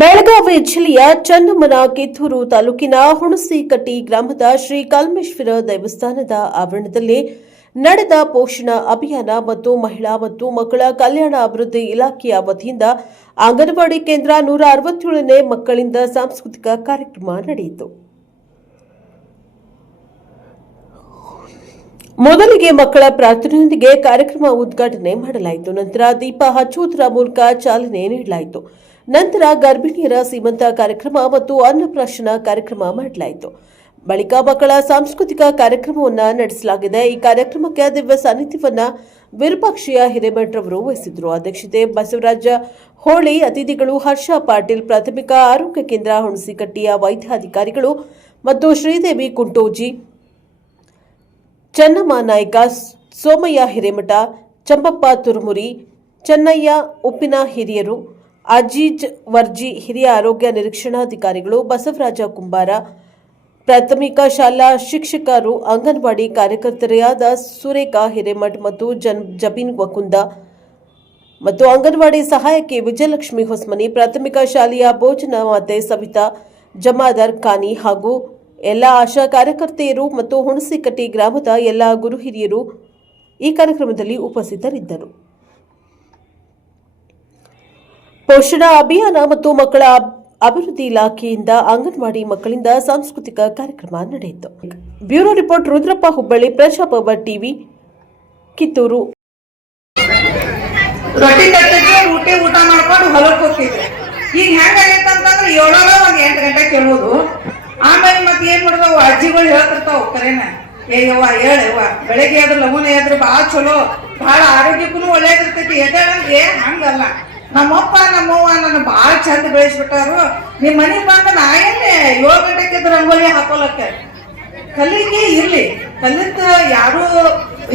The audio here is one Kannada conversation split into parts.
ಬೆಳಗಾವಿ ಜಿಲ್ಲೆಯ ಚನ್ನಮ್ಮನ ಕಿತ್ತೂರು ತಾಲೂಕಿನ ಹುಣಸಿಕಟ್ಟಿ ಗ್ರಾಮದ ಶ್ರೀ ಕಲ್ಮೇಶ್ವರ ದೇವಸ್ಥಾನದ ಆವರಣದಲ್ಲಿ ನಡೆದ ಪೋಷಣ ಅಭಿಯಾನ ಮತ್ತು ಮಹಿಳಾ ಮತ್ತು ಮಕ್ಕಳ ಕಲ್ಯಾಣ ಅಭಿವೃದ್ಧಿ ಇಲಾಖೆಯ ವತಿಯಿಂದ ಅಂಗನವಾಡಿ ಕೇಂದ್ರ 167ನೇ ಮಕ್ಕಳಿಂದ ಸಾಂಸ್ಕೃತಿಕ ಕಾರ್ಯಕ್ರಮ ನಡೆಯಿತು. ಮೊದಲಿಗೆ ಮಕ್ಕಳ ಪ್ರಾರ್ಥನೆಯೊಂದಿಗೆ ಕಾರ್ಯಕ್ರಮ ಉದ್ಘಾಟನೆ ಮಾಡಲಾಯಿತು. ನಂತರ ದೀಪ ಹಚ್ಚುವುದರ ಮೂಲಕ ಚಾಲನೆ ನೀಡಲಾಯಿತು. ನಂತರ ಗರ್ಭಿಣಿಯರ ಸೀಮಂತ ಕಾರ್ಯಕ್ರಮ ಮತ್ತು ಅನ್ನಪ್ರಾಶನ ಕಾರ್ಯಕ್ರಮ ಮಾಡಲಾಯಿತು. ಬಳಿಕ ಮಕ್ಕಳ ಸಾಂಸ್ಕೃತಿಕ ಕಾರ್ಯಕ್ರಮವನ್ನು ನಡೆಸಲಾಗಿದೆ. ಈ ಕಾರ್ಯಕ್ರಮಕ್ಕೆ ದಿವ್ಯ ಸಾನ್ನಿಧ್ಯವನ್ನ ವಿರೂಪಾಕ್ಷಯ್ಯ ಹಿರೇಮಠರವರು ವಹಿಸಿದ್ರು. ಅಧ್ಯಕ್ಷತೆ ಬಸವರಾಜ ಹೋಳಿ, ಅತಿಥಿಗಳು ಹರ್ಷ ಪಾಟೀಲ್, ಪ್ರಾಥಮಿಕ ಆರೋಗ್ಯ ಕೇಂದ್ರ ಹುಣಸಿಕಟ್ಟಿಯ ವೈದ್ಯಾಧಿಕಾರಿಗಳು ಮತ್ತು ಶ್ರೀದೇವಿ ಕುಂಟೋಜಿ, ಚನ್ನಮ್ಮ ನಾಯ್ಕ, ಸೋಮಯ್ಯ ಹಿರೇಮಠ, ಚಂಪಪ್ಪ ತುರುಮುರಿ, ಚೆನ್ನಯ್ಯ ಉಪ್ಪಿನ ಹಿರಿಯರು, ಅಜೀಜ್ ವರ್ಜಿ ಹಿರಿಯ ಆರೋಗ್ಯ ನಿರೀಕ್ಷಣಾಧಿಕಾರಿಗಳು, ಬಸವರಾಜ ಕುಂಬಾರ, ಪ್ರಾಥಮಿಕ ಶಾಲಾ ಶಿಕ್ಷಕರು, ಅಂಗನವಾಡಿ ಕಾರ್ಯಕರ್ತರಾದ ಸುರೇಖಾ ಹಿರೇಮಠ್ ಮತ್ತು ಜಬೀನ್ ವಕುಂದ ಮತ್ತು ಅಂಗನವಾಡಿ ಸಹಾಯಕಿ ವಿಜಯಲಕ್ಷ್ಮಿ ಹೊಸಮನಿ, ಪ್ರಾಥಮಿಕ ಶಾಲೆಯ ಭೋಜನ ಮಾತೆ ಸವಿತಾ ಜಮಾದಾರ್ ಖಾನಿ ಹಾಗೂ ಎಲ್ಲ ಆಶಾ ಕಾರ್ಯಕರ್ತೆಯರು ಮತ್ತು ಹುಣಸಿಕಟ್ಟಿ ಗ್ರಾಮದ ಎಲ್ಲ ಗುರು ಹಿರಿಯರು ಈ ಕಾರ್ಯಕ್ರಮದಲ್ಲಿ ಉಪಸ್ಥಿತರಿದ್ದರು. ಪೋಷಣ ಅಭಿಯಾನ ಮತ್ತು ಮಕ್ಕಳ ಅಭಿವೃದ್ಧಿ ಇಲಾಖೆಯಿಂದ ಅಂಗನವಾಡಿ ಮಕ್ಕಳಿಂದ ಸಾಂಸ್ಕೃತಿಕ ಕಾರ್ಯಕ್ರಮ ನಡೆಯಿತು. Bureau report Rudrappa Hubballi, Praja Power TV, Kittur. ರೊಟ್ಟಿ ತಟ್ಟಿಗೆ ಊಟ ಮಾಡ್ಕೊಂಡು ಹೊಲಕ್ಕೆ ಹೋಗ್ತಿದ್ರು. ಈಗ ಹೆಂಗಾಗೈತೆ ಅಂತಂದ್ರೆ 7 ಗಂಟೆ ಕೇಳೋದು. ಆಮೇಲೆ ಮತ್ತೆ ಏನ್ ಮಾಡೋದು, ಅಜ್ಜಿಗಳು ಹೇಳ್ತಿರ್ತಾವ ಕರೆನ, ಯವ್ವ ಹೇಳವ್ವ, ಬೆಳಗ್ಗೆ ಆದ್ರೆ ಲಗುನ ಎದ್ರು ಭಾಳ ಚಲೋ, ಭಾಳ ಆರೋಗ್ಯಕ್ಕೂ ಒಳ್ಳೇದಿರ್ತೈತಿ ಎದ್ದೇಳಂಗೆ. ಹಂಗಲ್ಲ, ನಮ್ಮಪ್ಪ ನಮ್ಮವ್ವ ನನ್ನ ಭಾಳ ಚಂದ ಬೆಳೆಸ್ಬಿಟ್ಟಾರು. ನಿಮ್ ಮನೆಗೆ ಬಂದ ನಾ ಏನೇ 7 ಗಂಟೆಗೆ ಎದ್ದು ರಂಗೋಲಿ ಹಾಕೋಲಕ್ಕೆ ಕಲಿಕೆ ಇರ್ಲಿ, ಕಲಿತ ಯಾರು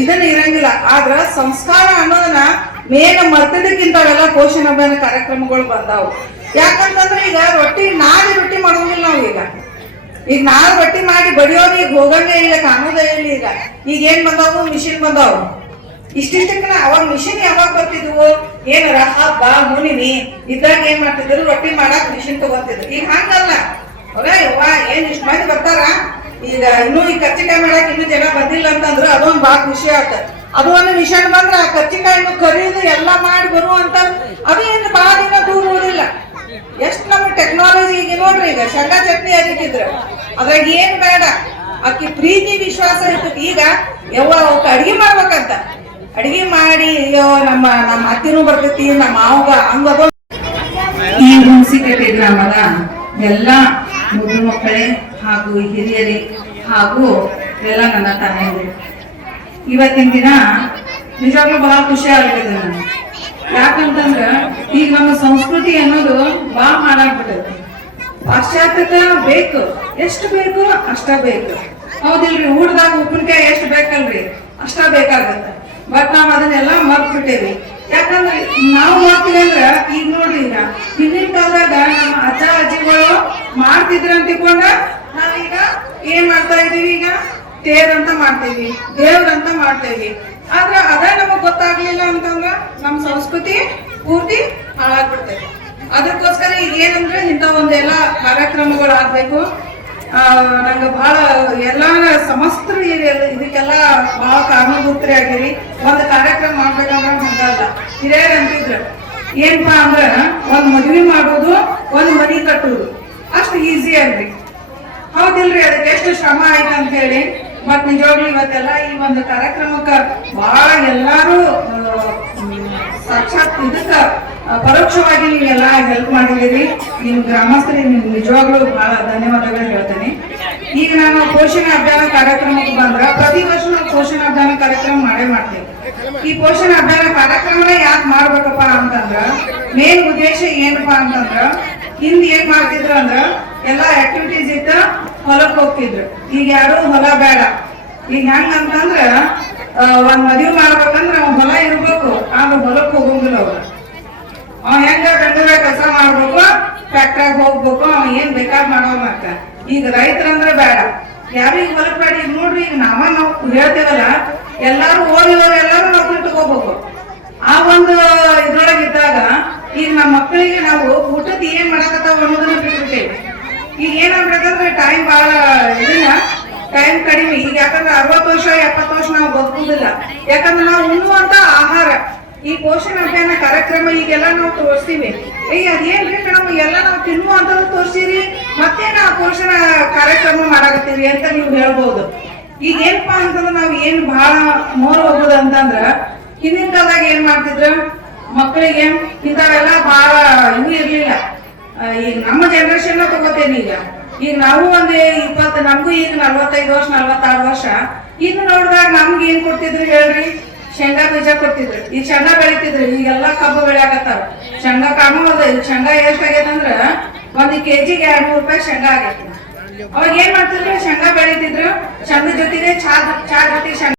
ಇದನ್ನ ಇರಂಗಿಲ್ಲ. ಆದ್ರ ಸಂಸ್ಕಾರ ಅನ್ನೋದನ್ನ ಮೇನ್ ಮರ್ತದಕ್ಕಿಂತವೆಲ್ಲ ಪೋಷಣ ಅಭಿಯಾನ ಕಾರ್ಯಕ್ರಮಗಳು ಬಂದಾವು. ಯಾಕಂತಂದ್ರೆ ಈಗ ನಾಳೆ ರೊಟ್ಟಿ ಮಾಡೋದಿಲ್ಲ ನಾವು. ಈಗ ನಾಳೆ ರೊಟ್ಟಿ ಮಾಡಿ ಬಡಿಯೋದು ಈಗ ಹೋಗಂಗೆ ಇಲ್ಲ, ಕಾಣೋದೇ ಇಲ್ಲ. ಈಗ ಏನ್ ಬಂದಾವು, ಮಿಷಿನ್ ಬಂದಾವು. ಇಷ್ಟಿಷ್ಟಕ್ಕ ಅವಾಗ ಮಿಷಿನ್ ಯಾವಾಗ ಬರ್ತಿದ್ವು, ಏನಾರ ಹಬ್ಬ ಹುಣ್ಣಿಮೆ ಇದ್ದಾಗ ಏನ್ ಮಾಡ್ತಿದ್ರು, ರೊಟ್ಟಿ ಮಾಡಕ್ ಮಿಷಿನ್ ತಗೋತಿದ್ರು. ಈಗ ಹಂಗಲ್ಲ, ಯವ್ವ ಏನ್ ಇಷ್ಟ ಮಂದಿ ಬರ್ತಾರ, ಈಗ ಇನ್ನೂ ಈ ಕರ್ಚಿಕಾಯಿ ಮಾಡಕ್ ಇನ್ನೂ ಜನ ಬಂದಿಲ್ಲ ಅಂತಂದ್ರೆ ಅದೊಂದು ಭಾಳ ಖುಷಿ ಆತ. ಅದು ಒಂದು ಮಿಷನ್ ಬಂದ್ರ ಆ ಕರ್ಚಿಕಾಯಿನು ಖರೀದು ಎಲ್ಲಾ ಮಾಡಿ ಬರುವಂತ ಅದು ಏನು ಭಾಳ ದಿನ ದೂರ ಉಳಿದಿಲ್ಲ. ಎಷ್ಟ್ ನಮ್ಗೆ ಟೆಕ್ನಾಲಜಿ ಈಗ ನೋಡ್ರಿ, ಈಗ ಶೇಂಗಾ ಚಟ್ನಿ ಅರಿತಿದ್ರು, ಅದ್ರಾಗ ಏನ್ ಬೇಡ, ಆಕಿ ಪ್ರೀತಿ ವಿಶ್ವಾಸ ಇರ್ತೈತಿ. ಈಗ ಯವ್ವ ಅವಕ್ಕೆ ಅಡಿಗೆ ಮಾಡ್ಬೇಕಂತ ಅಡಿಗೆ ಮಾಡಿ ನಮ್ಮ ಅತ್ತಿನೂ ಬರ್ತೈತಿ, ನಮ್ಮ ಮಾವಗ ಹಂಗದ. ಈ ಹುಣಸಿಕಟ್ಟಿ ಗ್ರಾಮದ ಎಲ್ಲ ಮುದ್ದು ಮಕ್ಕಳೇ ಹಾಗೂ ಹಿರಿಯರಿ ಹಾಗೂ ಎಲ್ಲ ನನ್ನ ತಾಯಿಯರು, ಇವತ್ತಿನ ದಿನ ನಿಜವಾಗ್ಲೂ ಬಹಳ ಖುಷಿ ಆಗ್ತದೆ ನನಗೆ. ಯಾಕಂತಂದ್ರ ಈಗ ನಮ್ಮ ಸಂಸ್ಕೃತಿ ಅನ್ನೋದು ಬಹಳ ಹಾಳಾಗ್ಬಿಟ್ಟೈತಿ. ಪಾಶ್ಚಾತ್ಯತೆ ಬೇಕು, ಎಷ್ಟು ಬೇಕು ಅಷ್ಟ ಬೇಕು, ಹೌದಿಲ್ರಿ? ಊಟದಾಗ ಉಪ್ಪಿನಕಾಯಿ ಎಷ್ಟು ಬೇಕಲ್ರಿ ಅಷ್ಟ ಬೇಕಾಗತ್ತ. ಬಟ್ ನಾವ್ ಅದನ್ನೆಲ್ಲ ಮರ್ತ್ ಬಿಟ್ಟೇವಿ. ಯಾಕಂದ್ರೆ ನಾವು ಮಾಡ್ತೀವಿ ಅಂದ್ರ ಈಗ ನೋಡ್ರಿ, ಈಗ ಹಿಂದಿನ ಕಾಲದಾಗ ನಮ್ಮ ಅಜ್ಜ ಅಜ್ಜಿಗಳು ಮಾಡ್ತಿದ್ರ ಅಂತ ತಿಳ್ಕೊಂಡ ನಾವೀಗ ಏನ್ ಮಾಡ್ತಾ ಇದೀವಿ, ಈಗ ತೇರಂತ ಮಾಡ್ತೇವಿ, ದೇವ್ರಂತ ಮಾಡ್ತೇವಿ. ಆದ್ರ ಅದ ನಮಗ್ ಗೊತ್ತಾಗ್ಲಿಲ್ಲ ಅಂತಂದ್ರ ನಮ್ ಸಂಸ್ಕೃತಿ ಪೂರ್ತಿ ಹಾಳಾಗ್ಬಿಡ್ತೇವೆ. ಅದಕ್ಕೋಸ್ಕರ ಈಗ ಏನಂದ್ರೆ ಇಂಥ ಒಂದೆಲ್ಲ ಕಾರ್ಯಕ್ರಮಗಳು ಆಗ್ಬೇಕು. ನಂಗೆ ಬಹಳ ಎಲ್ಲಾರ ಸಮಸ್ತರು ಇದಕ್ಕೆಲ್ಲ ಬಹಳ ಕಾರಣಭೂತರಿ ಆಗಿರಿ. ಒಂದ್ ಕಾರ್ಯಕ್ರಮ ಮಾಡ್ಬೇಕಂದ್ರ ಹಂಗಲ್ಲ. ಹಿರಿಯರ್ ಅಂತಿದ್ರು ಏನ್ಪಾ ಅಂದ್ರ ಒಂದ್ ಮದ್ವಿ ಮಾಡೋದು, ಒಂದ್ ಮನಿ ಕಟ್ಟುದು ಅಷ್ಟು ಈಸಿ ಅಲ್ರಿ, ಹೌದಿಲ್ರಿ? ಅದಕ್ಕೆ ಎಷ್ಟು ಶ್ರಮ ಆಯ್ತು ಅಂತ ಹೇಳಿ. ಮತ್ ನಿಜವಾಗ್ಲೂ ಇವತ್ತೆಲ್ಲ ಈ ಒಂದು ಕಾರ್ಯಕ್ರಮಕ್ಕ ಬಹಳ ಎಲ್ಲಾರು ಸಾಕ್ಷಾತ್ ಇದಕ್ಕ ಪರೋಕ್ಷವಾಗಿ ನೀವೆಲ್ಲ ಹೆಲ್ಪ್ ಮಾಡಿದ್ದೀರಿ. ನಿಮ್ ಗ್ರಾಮಸ್ಥರಿಗೆ ನಿಮ್ ನಿಜವಾಗ್ಲೂ ಬಹಳ ಧನ್ಯವಾದಗಳು ಹೇಳ್ತೇನೆ. ಈಗ ನಾನು ಪೋಷಣ ಅಭಿಯಾನ ಕಾರ್ಯಕ್ರಮಕ್ಕೆ ಬಂದ್ರ ಪ್ರತಿ ವರ್ಷ ನಾವು ಪೋಷಣ ಅಭಿಯಾನ ಕಾರ್ಯಕ್ರಮ ಮಾಡೇ ಮಾಡ್ತೇವೆ. ಈ ಪೋಷಣ ಅಭಿಯಾನ ಕಾರ್ಯಕ್ರಮನ ಯಾಕೆ ಮಾಡ್ಬೇಕಪ್ಪ ಅಂತಂದ್ರ ಮೇನ್ ಉದ್ದೇಶ ಏನಪ್ಪಾ ಅಂತಂದ್ರ, ಹಿಂದ್ ಏನ್ ಮಾಡ್ತಿದ್ರು ಅಂದ್ರ ಎಲ್ಲಾ ಆಕ್ಟಿವಿಟೀಸ್ ಇತ್ತ ಹೊಲಕ್ ಹೋಗ್ತಿದ್ರು. ಈಗ ಯಾರು ಹೊಲ ಬೇಡ. ಈಗ ಹೆಂಗ ಅಂತಂದ್ರ ಒಂದ್ ಮದ್ವಿ ಮಾಡ್ಬೇಕಂದ್ರ ಅವ್ನ ಹೊಲ ಇರ್ಬೇಕು, ಆದ್ರೆ ಹೊಲಕ್ ಹೋಗಂಗಿಲ್ಲ. ಅವ್ ಹೆಂಗ ಬೆಂಗಳೂರ ಕೆಲಸ ಮಾಡ್ಬೇಕು, ಫ್ಯಾಕ್ಟ್ರಾಗ ಹೋಗ್ಬೇಕು, ಅವ್ ಏನ್ ಬೇಕಾದ್ ಮಾಡೋನಕ್ಕ. ಈಗ ರೈತರಂದ್ರ ಬೇಡ, ಯಾರು ಈಗ ಹೊಲಕ್ ಬೇಡ. ಈಗ ನೋಡ್ರಿ, ಈಗ ನಾವು ಹೇಳ್ತೇವಲ್ಲ, ಎಲ್ಲಾರು ಓದಿದವ್ರು ಎಲ್ಲಾರು ನೌಕರಿ ತಗೋಬೇಕು. ಆ ಒಂದು ಇದ್ರೊಳಗಿದ್ದಾಗ ಈಗ ನಮ್ಮ ಮಕ್ಕಳಿಗೆ ನಾವು ಊಟದ ಏನ್ ಮಾಡಕತ್ತಾವ ಭಾಳ ಇದನ್ನ ಟೈಮ್ ಕಡಿಮೆ. ಈಗ ಯಾಕಂದ್ರೆ 60 ವರ್ಷ 70 ವರ್ಷ ನಾವು ಬದುಕುದಿಲ್ಲ. ಯಾಕಂದ್ರೆ ನಾವು ಉಣ್ಣುವಂತ ಆಹಾರ ಈ ಪೋಷಣ ಅಭಿಯಾನ ಕಾರ್ಯಕ್ರಮ ಈಗೆಲ್ಲ ನಾವು ತೋರಿಸ್ತೀವಿ. ಅದೇನ್ರಿ ಮೇಡಮ್ ಎಲ್ಲ ನಾವು ತಿನ್ನುವಂಥದ್ದು ತೋರಿಸಿರಿ, ಮತ್ತೆ ನಾವು ಪೋಷಣ ಕಾರ್ಯಕ್ರಮ ಮಾಡಾಕತ್ತೀವಿ ಅಂತ ನೀವು ಹೇಳ್ಬೋದು. ಈಗ ಏನಪ್ಪಾ ಅಂತಂದ್ರೆ ನಾವು ಏನ್ ಬಹಳ ಮೋರ್ ಹೋಗುದು ಅಂತಂದ್ರ ಹಿಂದಿನ ಕಾಲದಾಗ ಏನ್ ಮಾಡ್ತಿದ್ರು ಮಕ್ಕಳಿಗೆ ಇಂಥವೆಲ್ಲ ಬಹಳ ಇವು ಇರ್ಲಿಲ್ಲ. ಈಗ ನಮ್ಮ ಜನರೇಷನ್ ತಗೋತೇನೆ. ಈಗ ನಾವು ಒಂದ್ 20 ನಮಗೂ ಈಗ 45 ವರ್ಷ 46 ವರ್ಷ ಇನ್ನು ನೋಡಿದಾಗ ನಮ್ಗೆ ಏನ್ ಕೊಡ್ತಿದ್ರು ಹೇಳ್ರಿ? ಶೇಂಗಾ ಬೀಜ ಕೊಡ್ತಿದ್ರು. ಈಗ ಶೇಂಗಾ ಬೆಳಿತಿದ್ರು, ಈಗೆಲ್ಲಾ ಕಬ್ಬು ಬೆಳೆಯಾಕತ್ತಾರ. ಶೇಂಗಾ ಕಾಣು ಅದ. ಈಗ ಶೇಂಗಾ ಎಷ್ಟ್ ಆಗೈತಂದ್ರ 1 kg-ಗೆ 200 ರೂಪಾಯಿ ಶೇಂಗಾ ಆಗೈತಿ. ಅವಾಗ ಏನ್ ಮಾಡ್ತಿದ್ರು? ಶೇಂಗಾ ಬೆಳಿತಿದ್ರು, ಶೇಂಗಾ ಜೊತೆಗೆ ಚಾ ಜೊತೆ ಶೇಂಗಾ